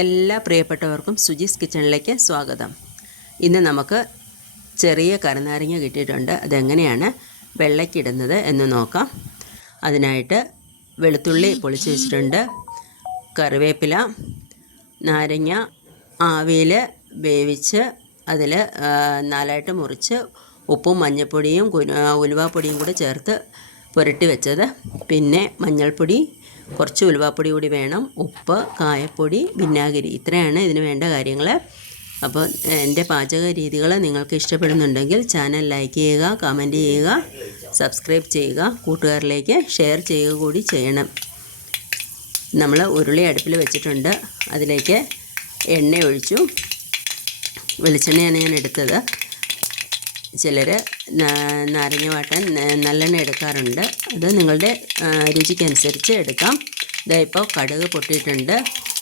എല്ലാ പ്രിയപ്പെട്ടവർക്കും സുജീസ് കിച്ചണിലേക്ക് സ്വാഗതം. ഇന്ന് നമുക്ക് ചെറിയ കറുനാരങ്ങ കിട്ടിയിട്ടുണ്ട്. അതെങ്ങനെയാണ് വെള്ളയ്ക്കിടുന്നത് എന്ന് നോക്കാം. അതിനായിട്ട് വെളുത്തുള്ളി പൊളിച്ച് വെച്ചിട്ടുണ്ട്, കറിവേപ്പില, നാരങ്ങ ആവിയിൽ വേവിച്ച് അതിൽ നാലായിട്ട് മുറിച്ച് ഉപ്പും മഞ്ഞൾപ്പൊടിയും ഉലുവാപ്പൊടിയും കൂടെ ചേർത്ത് പുരട്ടി വെച്ചത്, പിന്നെ മഞ്ഞൾപ്പൊടി, കുറച്ച് ഉലുവാപ്പൊടി കൂടി വേണം, ഉപ്പ്, കായപ്പൊടി, വിനാഗിരി. ഇത്രയാണ് ഇതിന് വേണ്ട കാര്യങ്ങൾ. അപ്പോൾ എൻ്റെ പാചക രീതികൾ നിങ്ങൾക്ക് ഇഷ്ടപ്പെടുന്നുണ്ടെങ്കിൽ ചാനൽ ലൈക്ക് ചെയ്യുക, കമൻറ്റ് ചെയ്യുക, സബ്സ്ക്രൈബ് ചെയ്യുക, കൂട്ടുകാരിലേക്ക് ഷെയർ ചെയ്യുക കൂടി ചെയ്യണം. നമ്മൾ ഉരുളി അടുപ്പിൽ വെച്ചിട്ടുണ്ട്. അതിലേക്ക് എണ്ണ ഒഴിച്ചു. വെളിച്ചെണ്ണയാണ് ഞാൻ എടുത്തത്. ചിലർ നാരങ്ങ വാട്ടാൻ നല്ലെണ്ണ എടുക്കാറുണ്ട്. അത് നിങ്ങളുടെ രുചിക്കനുസരിച്ച് എടുക്കാം. ഇപ്പോൾ കടുക് പൊട്ടിയിട്ടുണ്ട്.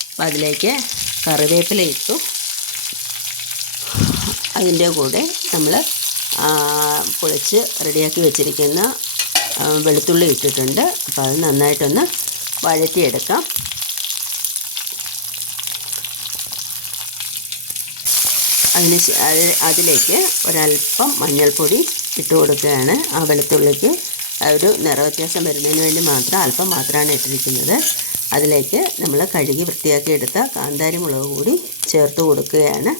അപ്പോൾ അതിലേക്ക് കറിവേപ്പില ഇട്ടു. അതിൻ്റെ കൂടെ നമ്മൾ പൊളിച്ച് റെഡിയാക്കി വെച്ചിരിക്കുന്ന വെളുത്തുള്ളി ഇട്ടിട്ടുണ്ട്. അപ്പോൾ അത് നന്നായിട്ടൊന്ന് വഴറ്റിയെടുക്കാം. അതിലേക്ക് ഒരല്പം മഞ്ഞൾപ്പൊടി ഇട്ട് കൊടുക്കുകയാണ്. ആ വെളുത്തുള്ളിക്ക് ഒരു നിറവ്യത്യാസം വരുന്നതിന് വേണ്ടി അല്പം മാത്രമാണ് ഇട്ടിരിക്കുന്നത്. അതിലേക്ക് നമ്മൾ കഴുകി വൃത്തിയാക്കി എടുത്ത കാന്താരി മുളക് കൂടി ചേർത്ത് കൊടുക്കുകയാണ്.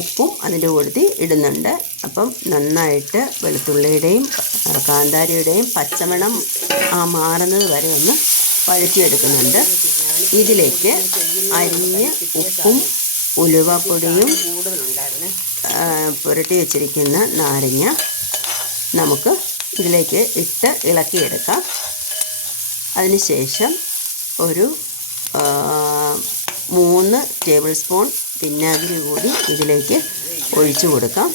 ഉപ്പും അതിൻ്റെ കൂട്ടത്തിൽ ഇടുന്നുണ്ട്. അപ്പം നന്നായിട്ട് വെളുത്തുള്ളിയുടെയും കാന്താരിയുടെയും പച്ചമണം മാറുന്നത് വരെ ഒന്ന് വഴറ്റിയെടുക്കുന്നുണ്ട്. ഇതിലേക്ക് അരിഞ്ഞ് ഉപ്പും ഉലുവാപ്പൊടിയും പുരട്ടി വെച്ചിരിക്കുന്ന നാരങ്ങ നമുക്ക് ഇതിലേക്ക് ഇട്ട് ഇളക്കിയെടുക്കാം. അതിനുശേഷം ഒരു 3 ടേബിൾ സ്പൂൺ വിനാഗിരി കൂടി ഇതിലേക്ക് ഒഴിച്ചു കൊടുക്കാം.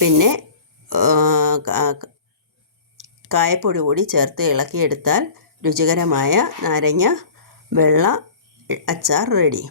പിന്നെ കായപ്പൊടി കൂടി ചേർത്ത് ഇളക്കിയെടുത്താൽ രുചികരമായ നാരങ്ങ വെള്ള അച്ചാർ റെഡി.